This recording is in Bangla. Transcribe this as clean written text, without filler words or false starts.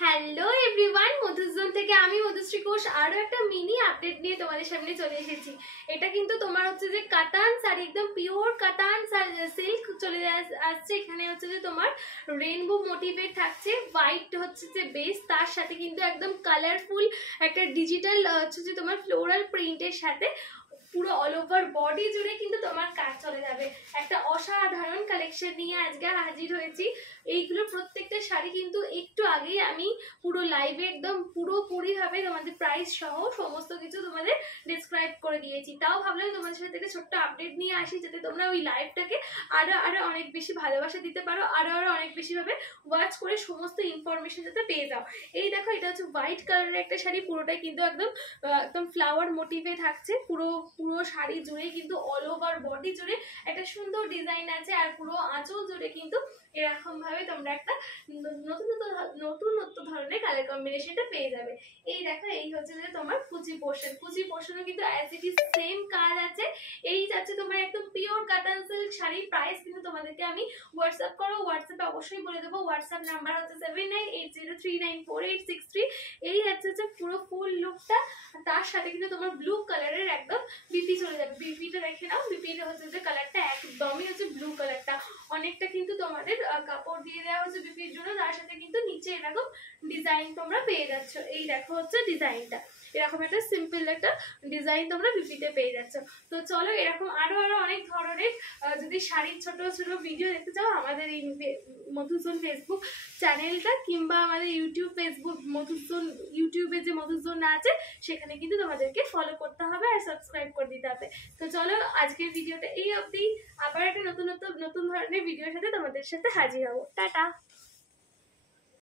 হ্যালো এভরিওয়ান, মধুজোন থেকে আমি মধুশ্রী ঘোষ আরো একটা মিনি আপডেট নিয়ে তোমাদের সামনে চলে এসেছি। এটা কিন্তু তোমার হচ্ছে যে কাতান শাড়ি, একদম পিওর কাতান সিল্ক চলে আসছে। এখানে হচ্ছে যে তোমার রেইনবো মোটিভেট থাকছে, হোয়াইট হচ্ছে যে বেস, তার সাথে কিন্তু একদম কালারফুল একটা ডিজিটাল হচ্ছে যে তোমার ফ্লোরাল প্রিন্টের সাথে পুরো অল ওভার বডি জুড়ে কিন্তু তোমার কাজ চলে যাবে। একটা অসাধারণ কালেকশন নিয়ে আজকে হাজির হয়েছি। এইগুলো প্রত্যেকটা শাড়ি কিন্তু একটু আগেই আমি পুরো লাইভে একদম পুরোপুরি ভাবে তোমাদের প্রাইস সহ সমস্ত কিছু তোমাদের ডিসক্রাইব করে দিয়েছি। তাও ভাবলাম তোমাদের সাথে থেকে ছোট্ট আপডেট নিয়ে আসি, যাতে তোমরা ওই লাইভটাকে আরো অনেক বেশি ভালোবাসা দিতে পারো, আরো অনেক বেশি ভাবে ওয়াচ করে সমস্ত ইনফরমেশন যাতে পেয়ে যাও। এই দেখো, এটা হচ্ছে হোয়াইট কালারের একটা শাড়ি, পুরোটাই কিন্তু একদম একদম ফ্লাওয়ার মোটিভে থাকছে। পুরো শাড়ি জুড়ে কিন্তু অল ওভার বডি জুড়ে একটা সুন্দর ডিজাইন আছে, আর পুরো আঁচল জুড়ে কিন্তু এরকম ভাবে তোমরা একটা নতুনত্ব ধরনের কালার কম্বিনেশনটা পেয়ে যাবে। এই দেখো, এই হচ্ছে যে তোমার কুচি পোর্শনও কিন্তু অ্যাজ ইট ইজ সেম কাজ আছে। এই যাচ্ছে তোমার একদম পিওর কাতান সিল্ক শাড়ির প্রাইস কিন্তু তোমাদেরকে আমি হোয়াটসঅ্যাপ করো, হোয়াটসঅ্যাপে অবশ্যই বলে দেবো। হোয়াটসঅ্যাপ নাম্বার হচ্ছে 7980394863। এই হচ্ছে যে পুরো ফুল লুকটা। তার সাথে কিন্তু তোমার ব্লু কালারের একদম বিপি চলে যাবে। বিপিটা দেখে নাও, বিপিটা হচ্ছে যে কালারটা একদমই হচ্ছে ব্লু কালারটা। অনেকটা কিন্তু তোমাদের কাপড় দিয়ে দেওয়া হচ্ছে বিপির জন্য, তার সাথে কিন্তু নিচে এরকম ডিজাইন তোমরা পেয়ে যাচ্ছ। এই দেখো হচ্ছে ডিজাইনটা, এরকম একটা সিম্পল একটা ডিজাইন তোমরা বিপিতে পেয়ে যাচ্ছ। তো চলো, এরকম আরো অনেক ধরনের যদি শাড়ির ছোট ছোট ভিডিও দেখতে চাও, আমাদের এই মধুজোন ফেসবুক চ্যানেলটা কিংবা আমাদের ইউটিউবে যে মধুজোন আছে সেখানে কিন্তু তোমাদেরকে ফলো করতে হবে আর সাবস্ক্রাইব করে দিতে হবে। তো চলো, আজকের ভিডিওটা এই অবধি। আবার একটা নতুন ধরনের ভিডিওর সাথে তোমাদের সাথে হাজির হবো। টাটা।